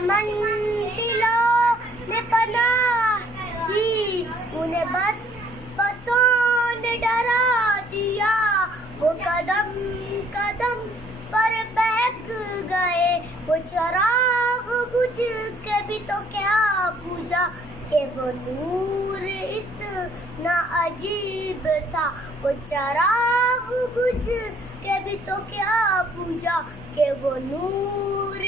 मंजिलों ने पनाह दी, उन्हें बस बसों ने डरा दिया। वो कदम कदम पर बहक गए, वो चराग बुझ के भी तो क्या पूछा कि वो नूर इतना अजीब था। वो चराग बुझ के भी तो क्या पूछा कि वो नूर